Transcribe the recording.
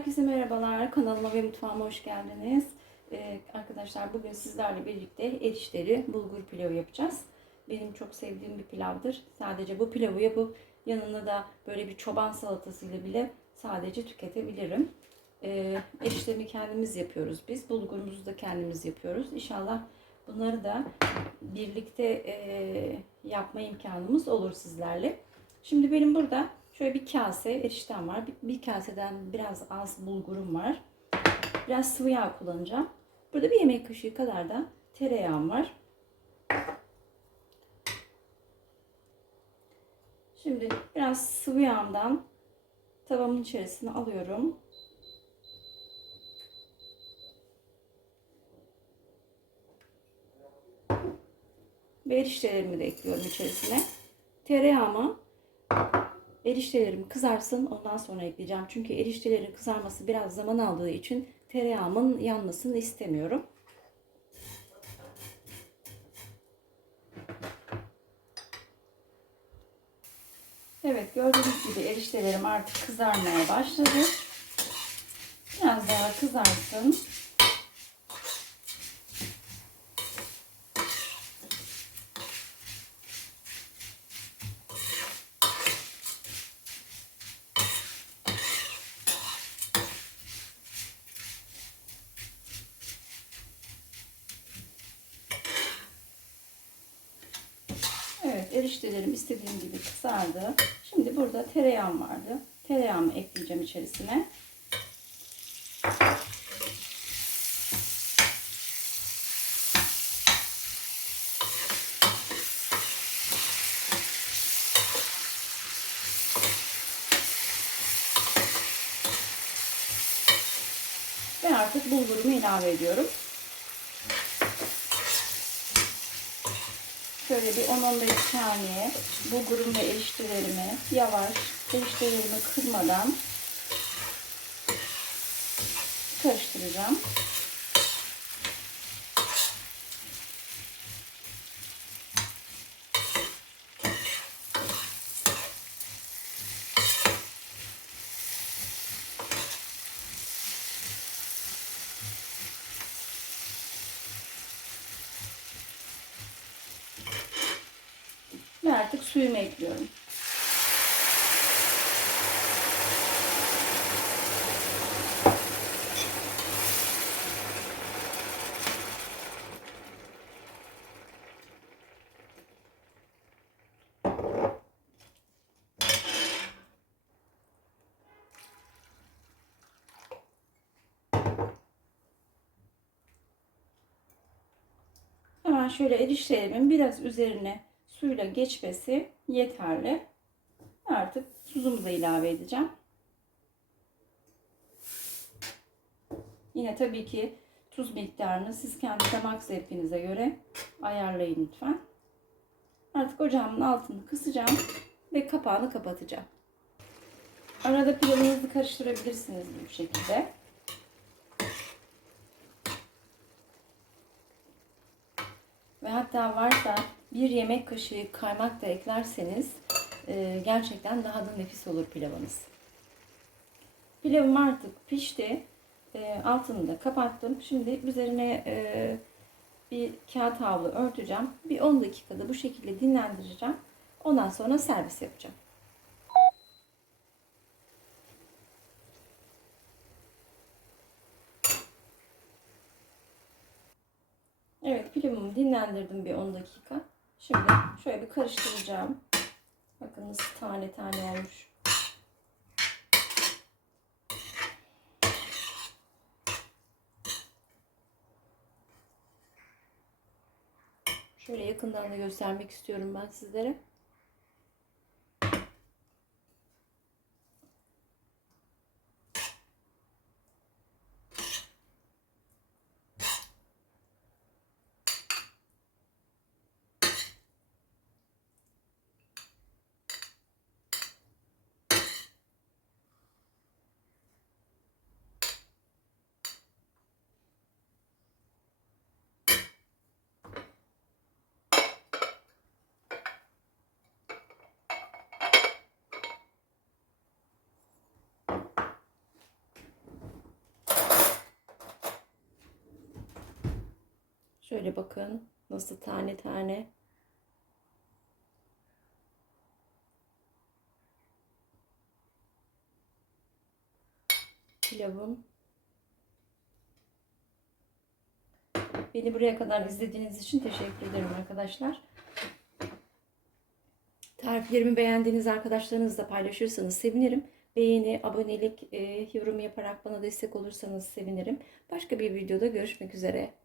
Herkese merhabalar. Kanalıma ve mutfağıma hoş geldiniz. Ee, arkadaşlar bugün sizlerle birlikte erişteli bulgur pilavı yapacağız. Benim çok sevdiğim bir pilavdır. Sadece bu pilavı yapıp yanına da böyle bir çoban salatasıyla bile sadece tüketebilirim. Ee, eriştemi kendimiz yapıyoruz biz. Bulgurumuzu da kendimiz yapıyoruz. İnşallah bunları da birlikte e, yapma imkanımız olur sizlerle. Şimdi benim burada şöyle bir kase eriştem var. Bir, bir kaseden biraz az bulgurum var. Biraz sıvı yağ kullanacağım. Burada bir yemek kaşığı kadar da tereyağım var. Şimdi biraz sıvı yağımdan tavamın içerisine alıyorum. Ve eriştelerimi de ekliyorum içerisine. Tereyağımı eriştelerim kızarsın ondan sonra ekleyeceğim. Çünkü eriştelerin kızarması biraz zaman aldığı için tereyağımın yanmasını istemiyorum. Evet gördüğünüz gibi eriştelerim artık kızarmaya başladı. Biraz daha kızarsın. Eriştelerim istediğim gibi kızardı. Şimdi burada tereyağım vardı. Tereyağımı ekleyeceğim içerisine. Ve artık bulgurumu ilave ediyorum. Şöyle bir 10-15 saniye bulgurum ve eriştelerimi yavaş eriştelerimi kırmadan karıştıracağım. Artık suyumu ekliyorum. Hemen şöyle eriştelerimin biraz üzerine suyla geçmesi yeterli. Artık tuzumuzu da ilave edeceğim. Yine tabii ki tuz miktarını siz kendi damak zevkinize göre ayarlayın lütfen. Artık ocağımın altını kısacağım ve kapağını kapatacağım. Arada pilavınızı karıştırabilirsiniz bu şekilde. Ve hatta varsa bir yemek kaşığı kaymak da eklerseniz e, gerçekten daha da nefis olur pilavınız. Pilavım artık pişti. E, altını da kapattım. Şimdi üzerine e, bir kağıt havlu örteceğim. Bir 10 dakikada bu şekilde dinlendireceğim. Ondan sonra servis yapacağım. Evet pilavımı dinlendirdim bir 10 dakika. Şimdi şöyle bir karıştıracağım. Bakın nasıl tane tane olmuş. Şöyle yakından da göstermek istiyorum ben sizlere. Şöyle bakın nasıl tane tane. Pilavım. Beni buraya kadar izlediğiniz için teşekkür ederim arkadaşlar. Tariflerimi beğendiğiniz arkadaşlarınızla paylaşırsanız sevinirim. Beğeni, abonelik, e, yorum yaparak bana destek olursanız sevinirim. Başka bir videoda görüşmek üzere.